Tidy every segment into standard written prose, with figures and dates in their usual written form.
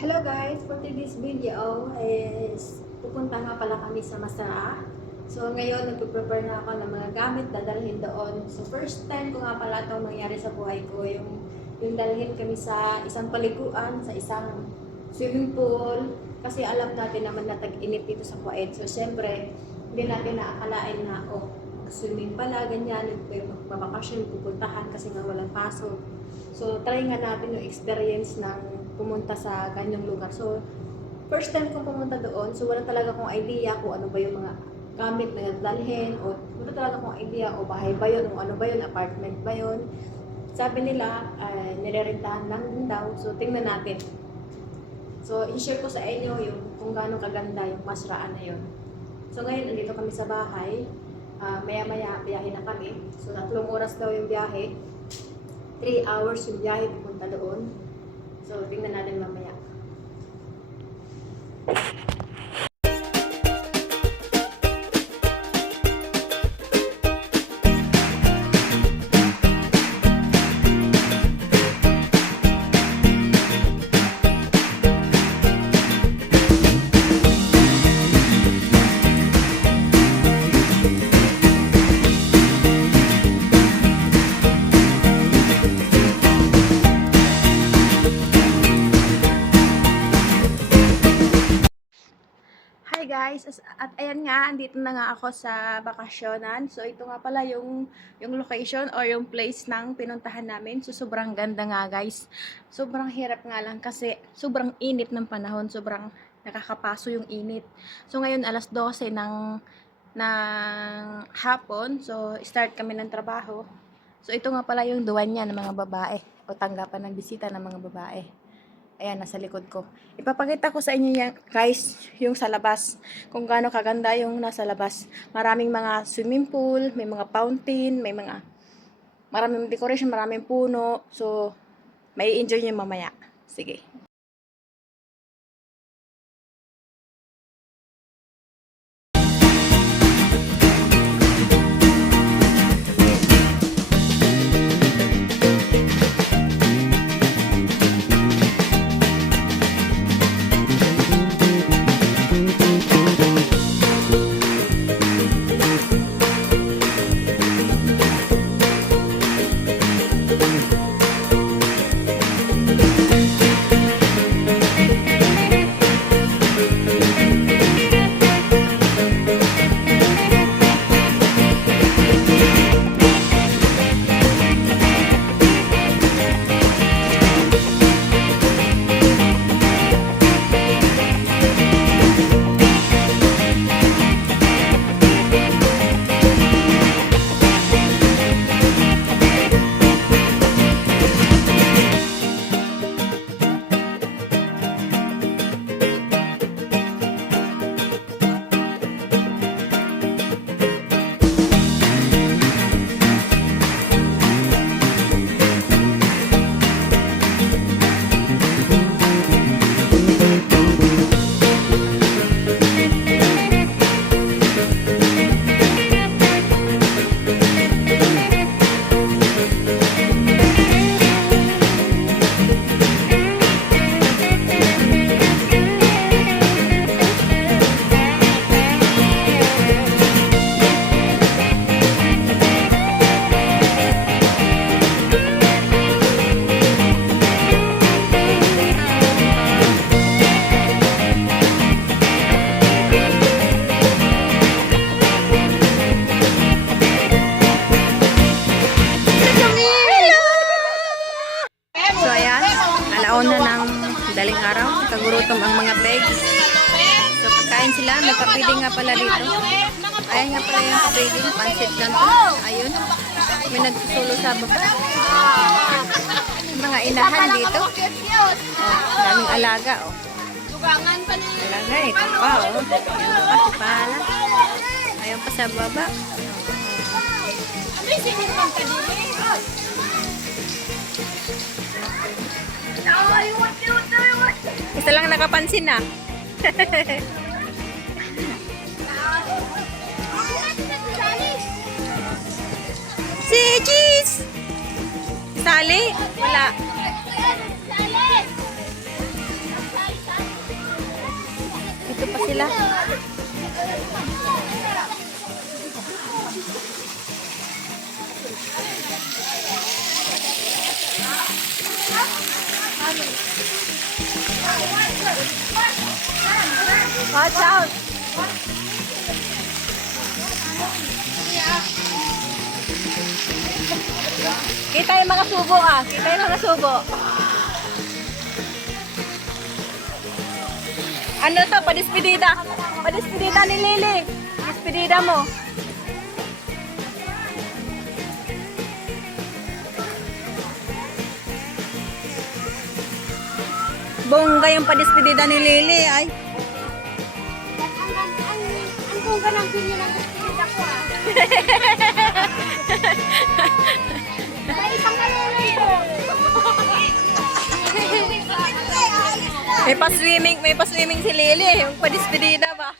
Hello guys! For today's video is pupunta nga pala kami sa Masara. So ngayon nagpe-prepare na ako ng mga gamit dadalhin doon. So first time ko nga pala itong mangyari sa buhay ko, yung dalhin kami sa isang paliguan, sa isang swimming pool. Kasi alam natin naman na tag-init dito sa Kuwait. So syempre, hindi natin naakalain na swimming pala, ganyan, magbabakasyon, pupuntahan kasi nga walang pasok. So try nga natin yung experience ng pumunta sa ganyang lugar. So, first time kong pumunta doon, so wala talaga akong idea kung ano ba yung mga gamit na dalhin, o wala talaga akong idea, o bahay ba yun, o ano ba yun, apartment ba yun. Sabi nila, nirerentahan lang din daw, so tingnan natin. So, i-share ko sa inyo yung kung gaano kaganda yung Masraan na yun. So, ngayon, nandito kami sa bahay, maya-maya, biyahe na kami. So, 3 oras daw yung biyahe, 3 hours yung biyahe pupunta doon. So, tingnan natin mamaya. Hi guys! At ayan nga, andito na nga ako sa bakasyonan. So ito nga pala yung location or yung place ng pinuntahan namin. So sobrang ganda nga guys. Sobrang hirap nga lang kasi sobrang init ng panahon. Sobrang nakakapaso yung init. So ngayon alas 12 ng hapon. So start kami ng trabaho. So ito nga pala yung duwan niya ng mga babae o tanggapan ng bisita ng mga babae. Ayan, nasa likod ko. Ipapakita ko sa inyo yan, guys, yung sa labas. Kung gaano kaganda yung nasa labas. Maraming mga swimming pool, may mga fountain, maraming decoration, maraming puno. So, may enjoy nyo mamaya. Sige. Daling araw, kagurutom ang mga pegs. So, pagkain sila, nagpapwede nga pala dito. Ayan nga pala yung pwede, pansit lang to. Ayun, may nagsusulo sa baba. Mga inahan dito. Oh, daming alaga, oh. Alaga eh, wow, oh. Ayan pa pala. Ayan pa sa baba. Isa lang nakapansin na. Si Cheese! Sali? Wala. Nandito pa sila. Watch out! Kita yung mga subo ah. Kita yung mga subo. Ano to? Padispedida. Padispedida ni Lily. Padispedida mo. Bongga yung padispedida ni Lily ay. Ang bongga ng pinyo ng despedida ko ah. May isang kalulay ko. May pa-swimming si Lily. Yung padispedida ba?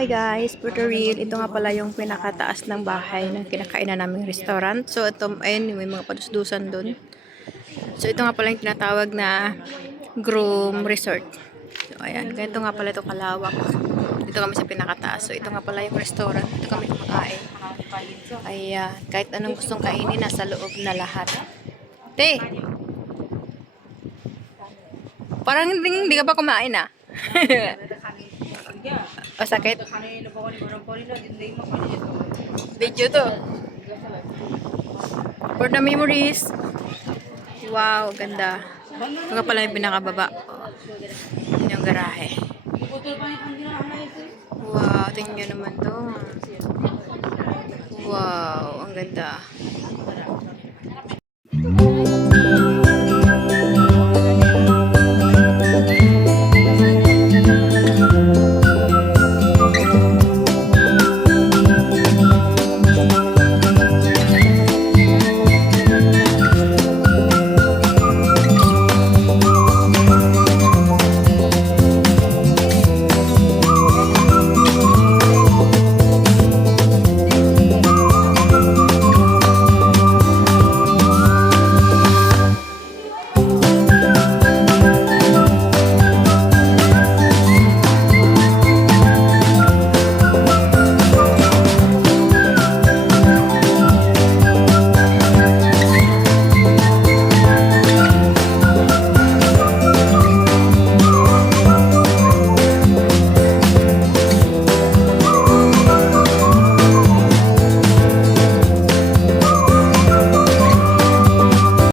Hi guys, for the real, ito nga pala yung pinakataas ng bahay ng kinakainan naming restaurant. So ito, ayun, may mga padusdusan doon. So ito nga pala yung tinatawag na Groom Resort. So ayan, ganito nga pala ito kalawak. Dito kami sa pinakataas. So ito nga pala yung restaurant. Dito kami kumakain. Ayan, kahit anong gustong kainin, nasa loob na lahat. Te! Parang hindi ka pa kumain ah. O sakit? Video to. For the memories. Wow, ganda. Ito nga pala yung pinakababa. Yun yung garahe. Wow, tingnan nyo naman to. Wow, ang ganda.